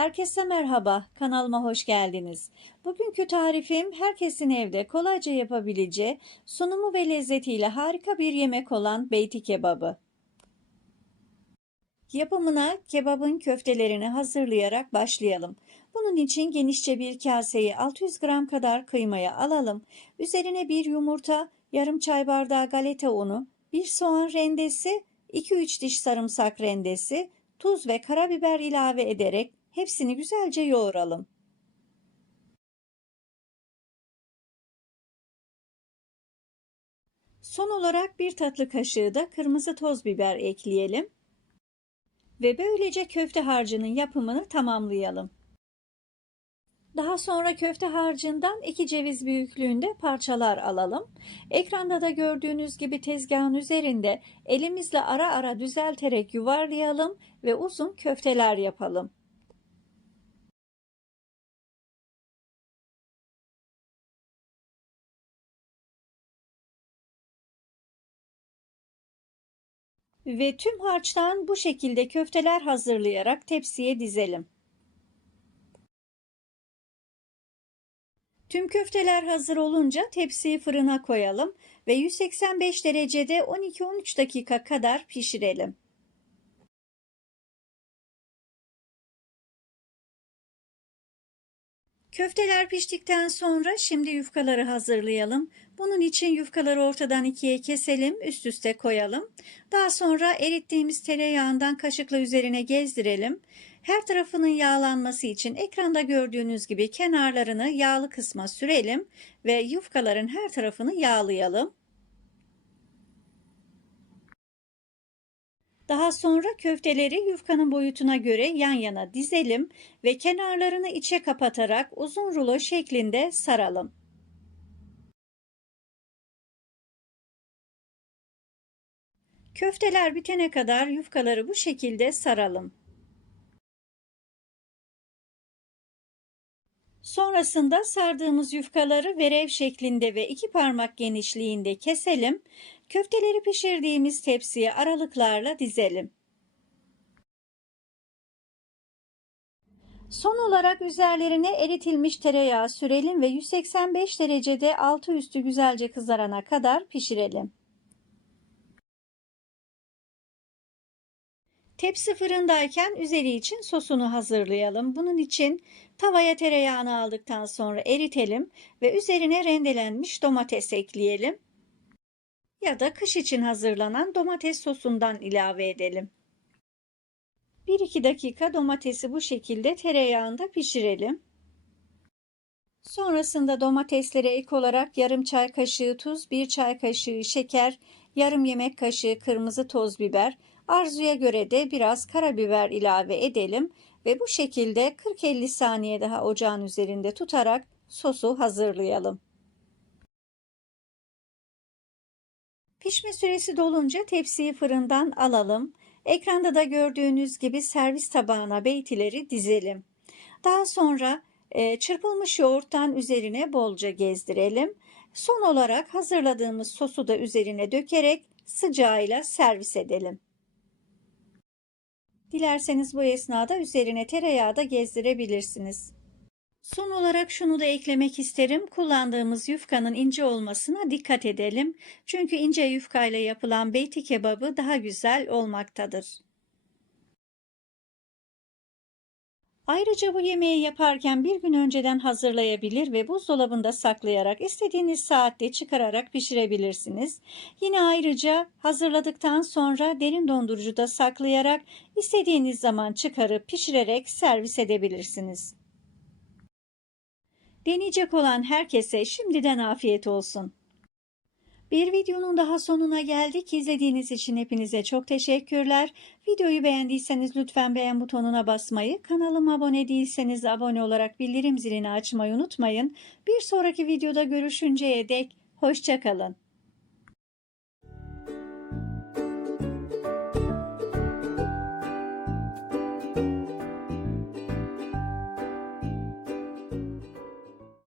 Herkese merhaba, kanalıma hoş geldiniz. Bugünkü tarifim herkesin evde kolayca yapabileceği, sunumu ve lezzetiyle harika bir yemek olan beyti kebabı. Yapımına kebabın köftelerini hazırlayarak başlayalım. Bunun için genişçe bir kaseyi 600 gram kadar kıymayı alalım. Üzerine bir yumurta, yarım çay bardağı galeta unu, bir soğan rendesi, 2-3 diş sarımsak rendesi, tuz ve karabiber ilave ederek hepsini güzelce yoğuralım. Son olarak bir tatlı kaşığı da kırmızı toz biber ekleyelim. Ve böylece köfte harcının yapımını tamamlayalım. Daha sonra köfte harcından iki ceviz büyüklüğünde parçalar alalım. Ekranda da gördüğünüz gibi tezgahın üzerinde elimizle ara ara düzelterek yuvarlayalım ve uzun köfteler yapalım. Ve tüm harçtan bu şekilde köfteler hazırlayarak tepsiye dizelim. Tüm köfteler hazır olunca tepsiyi fırına koyalım ve 185 derecede 12-13 dakika kadar pişirelim. Köfteler piştikten sonra şimdi yufkaları hazırlayalım. Bunun için yufkaları ortadan ikiye keselim, üst üste koyalım. Daha sonra erittiğimiz tereyağından kaşıkla üzerine gezdirelim. Her tarafının yağlanması için ekranda gördüğünüz gibi kenarlarını yağlı kısma sürelim ve yufkaların her tarafını yağlayalım. Daha sonra köfteleri yufkanın boyutuna göre yan yana dizelim ve kenarlarını içe kapatarak uzun rulo şeklinde saralım. Köfteler bitene kadar yufkaları bu şekilde saralım. Sonrasında sardığımız yufkaları verev şeklinde ve iki parmak genişliğinde keselim. Köfteleri pişirdiğimiz tepsiye aralıklarla dizelim. Son olarak üzerlerine eritilmiş tereyağı sürelim ve 185 derecede altı üstü güzelce kızarana kadar pişirelim. Tepsi fırındayken üzeri için sosunu hazırlayalım. Bunun için tavaya tereyağını aldıktan sonra eritelim ve üzerine rendelenmiş domates ekleyelim. Ya da kış için hazırlanan domates sosundan ilave edelim. 1-2 dakika domatesi bu şekilde tereyağında pişirelim. Sonrasında domateslere ek olarak yarım çay kaşığı tuz, 1 çay kaşığı şeker, yarım yemek kaşığı kırmızı toz biber, Arzuya göre de biraz karabiber ilave edelim ve bu şekilde 40-50 saniye daha ocağın üzerinde tutarak sosu hazırlayalım. Pişme süresi dolunca tepsiyi fırından alalım. Ekranda da gördüğünüz gibi servis tabağına beytileri dizelim. Daha sonra e, çırpılmış yoğurttan üzerine bolca gezdirelim. Son olarak hazırladığımız sosu da üzerine dökerek sıcağıyla servis edelim. Dilerseniz bu esnada üzerine tereyağı da gezdirebilirsiniz. Son olarak şunu da eklemek isterim. Kullandığımız yufkanın ince olmasına dikkat edelim. Çünkü ince yufkayla yapılan beyti kebabı daha güzel olmaktadır. Ayrıca bu yemeği yaparken bir gün önceden hazırlayabilir ve buzdolabında saklayarak istediğiniz saatte çıkararak pişirebilirsiniz. Yine ayrıca hazırladıktan sonra derin dondurucuda saklayarak istediğiniz zaman çıkarıp pişirerek servis edebilirsiniz. Deneyecek olan herkese şimdiden afiyet olsun. Bir videonun daha sonuna geldik. İzlediğiniz için hepinize çok teşekkürler. Videoyu beğendiyseniz lütfen beğen butonuna basmayı, kanalıma abone değilseniz abone olarak bildirim zilini açmayı unutmayın. Bir sonraki videoda görüşünceye dek hoşçakalın.